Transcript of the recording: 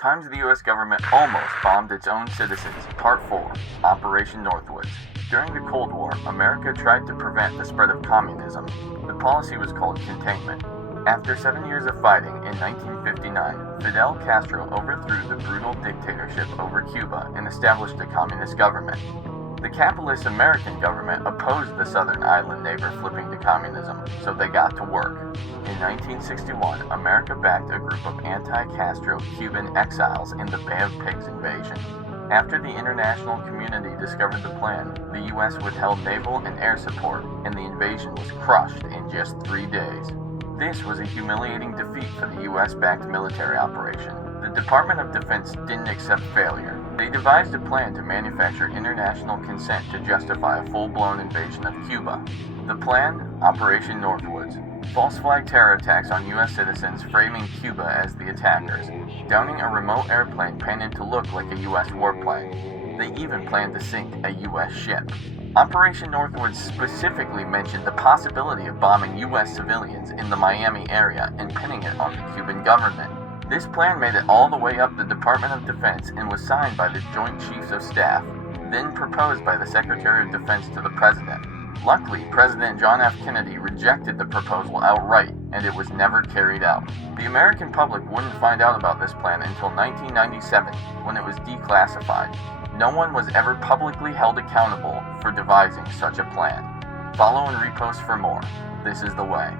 Times the U.S. government almost bombed its own citizens. Part 4. Operation Northwoods. During the Cold War, America tried to prevent the spread of communism. The policy was called containment. After 7 years of fighting, in 1959, Fidel Castro overthrew the brutal dictatorship over Cuba and established a communist government. The capitalist American government opposed the southern island neighbor flipping to communism, so they got to work. In 1961, America backed a group of anti-Castro Cuban exiles in the Bay of Pigs invasion. After the international community discovered the plan, the U.S. withheld naval and air support, and the invasion was crushed in just 3 days. This was a humiliating defeat for the U.S.-backed military operation. The Department of Defense didn't accept failure. They devised a plan to manufacture international consent to justify a full-blown invasion of Cuba. The plan? Operation Northwoods. False flag terror attacks on U.S. citizens framing Cuba as the attackers, downing a remote airplane painted to look like a U.S. warplane. They even planned to sink a U.S. ship. Operation Northwoods specifically mentioned the possibility of bombing U.S. civilians in the Miami area and pinning it on the Cuban government. This plan made it all the way up the Department of Defense and was signed by the Joint Chiefs of Staff, then proposed by the Secretary of Defense to the President. Luckily, President John F. Kennedy rejected the proposal outright, and it was never carried out. The American public wouldn't find out about this plan until 1997, when it was declassified. No one was ever publicly held accountable for devising such a plan. Follow and repost for more. This is the way.